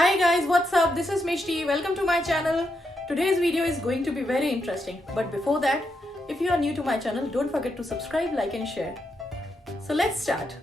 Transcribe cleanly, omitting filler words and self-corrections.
Hi guys, what's up? This is Mishti. Welcome to my channel. Today's video is going to be very interesting. But before that, if you are new to my channel, don't forget to subscribe, like and share. So let's start.